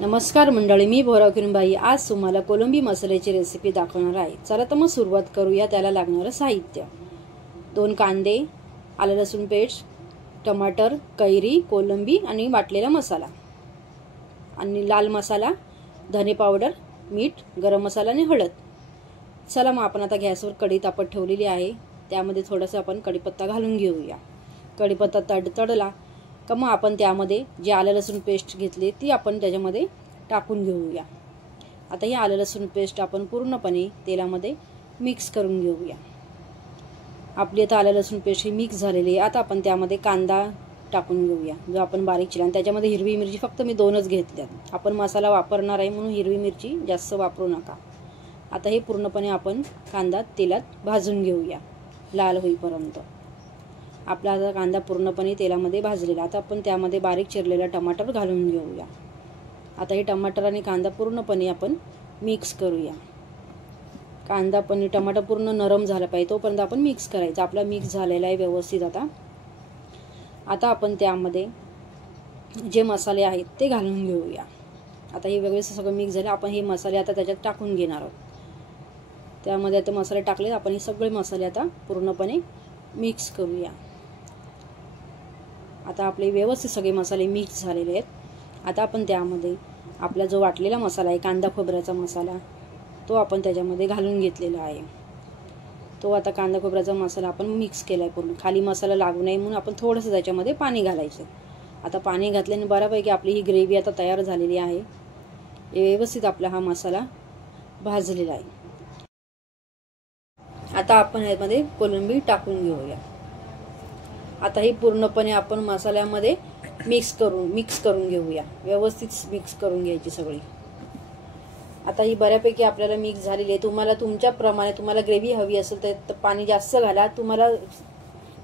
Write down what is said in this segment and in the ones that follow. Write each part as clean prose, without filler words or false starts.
नमस्कार मंडळी, मी भोरावकीनबाई आज तुम्हाला कोलंबी मसाल्याची रेसिपी दाखवणार आहे। चला तर मग सुरुवात करूया। त्याला लागणारे साहित्य: 2 कांदे, आलं लसूण पेस्ट, टमाटर, कैरी, कोलंबी आणि वाटलेला मसाला आणि लाल मसाला, धने पावडर, मीठ, गरम मसाला आणि हळद। चला मग आपण आता गॅसवर कढई तापत ठेवलेली आहे, त्यामध्ये थोडासा आपण कढीपत्ता घालून घेऊया। कढीपत्ता तडतडला का मग आपण त्यामध्ये जे आलं लसूण पेस्ट घेतली ती आपण त्याच्यामध्ये टाकून घेऊया। आता ही आलं लसूण पेस्ट आपण पूर्णपणे तेलामध्ये मिक्स करून घेऊया। आपली आता आलं लसूण पेस्ट ही मिक्स झालेली आहे। आता आपण त्यामध्ये कांदा टाकून घेऊया जो आपण बारीक चिरला, आणि त्याच्यामध्ये हिरवी मिरची फक्त मी 2च घेतल्यात। आपण मसाला वापरणार आहे म्हणून हिरवी मिरची जास्त वापरू नका। आता हे पूर्णपणे आपण कांदा तेलात भाजून घेऊया लाल होईपर्यंत। आपला आता कांदा पूर्णपणे तेलामध्ये भाजलेला। आता आपण त्यामध्ये बारीक चिरलेला टमाटर घालून घेऊया। आता हे टमाटर आणि कांदा पूर्णपणे आपण मिक्स करूया। कांदा पण टमाटर पूर्ण नरम झाला पाहिजे तोपर्यंत आपण मिक्स करायचं। आपला मिक्स झालेला आहे व्यवस्थित। आता आपण त्यामध्ये जे मसाले आहेत ते घालून घेऊया। आता हे व्यवस्थित सगळं मिक्स झालं। आपण हे मसाले आता त्याच्यात टाकून घेणार आहोत। त्यामध्ये आता मसाले टाकले, आपण हे सगळे मसाले आता पूर्णपणे मिक्स करूया। आता आपले व्यवस्थित सगळे मसाले मिक्स झालेले आहेत। आता आपण त्यामध्ये आपला जो वाटलेला मसाला आहे, कांदा खोबऱ्याचा मसाला, तो आपण त्याच्यामध्ये घालून घेतलेला आहे। तो आता कांदा खोबऱ्याचा मसाला आपण मिक्स केलाय पूर्ण। खाली मसाला लागू नये म्हणून आपण थोडंसं त्याच्यामध्ये पाणी घालायचं। आता पाणी घातल्याने बऱ्यापैकी आपली ही ग्रेव्ही आता तयार झालेली आहे। व्यवस्थित आपला हा मसाला भाजलेला आहे। आता आपण यामध्ये कोलंबी टाकून घेऊया। आता ही पूर्णपणे आपण मसाल्यामध्ये मिक्स करून घेऊया। व्यवस्थित मिक्स करून घ्यायची सगळी। आता ही बऱ्यापैकी आपल्याला मिक्स झालेली आहे। तुम्हाला तुमच्या प्रमाणे, तुम्हाला ग्रेव्ही हवी असेल तर पाणी जास्त घाला, तुम्हाला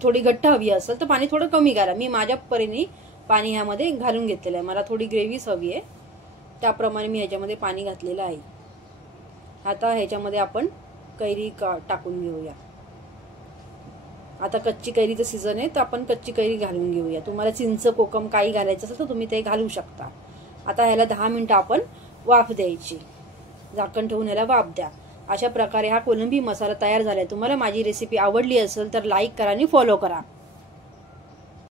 थोडी घट्ट हवी असेल तर पाणी थोडं कमी घाला। मी माझ्या परीने पाणी ह्यामध्ये घालून घेतलेलं आहे। मला थोडी ग्रेव्हीच हवी आहे त्याप्रमाणे मी ह्याच्यामध्ये पाणी घातलेलं आहे। आता ह्याच्यामध्ये आपण कैरी टाकून घेऊया। आता कच्ची कैरीचं सीझन आहे तर आपण कच्ची कैरी घालून घेऊया। तुम्हाला चिंच, कोकम काही घालायचं असेल तर तुम्ही ते घालू शकता। आता ह्याला 10 मिनिटं आपण वाफ द्यायची। झाकण ठेवून ह्याला वाफ द्या। अशा प्रकारे हा कोलंबी मसाला तयार झालाय। तुम्हाला माझी रेसिपी आवडली असेल तर लाईक करा आणि फॉलो करा।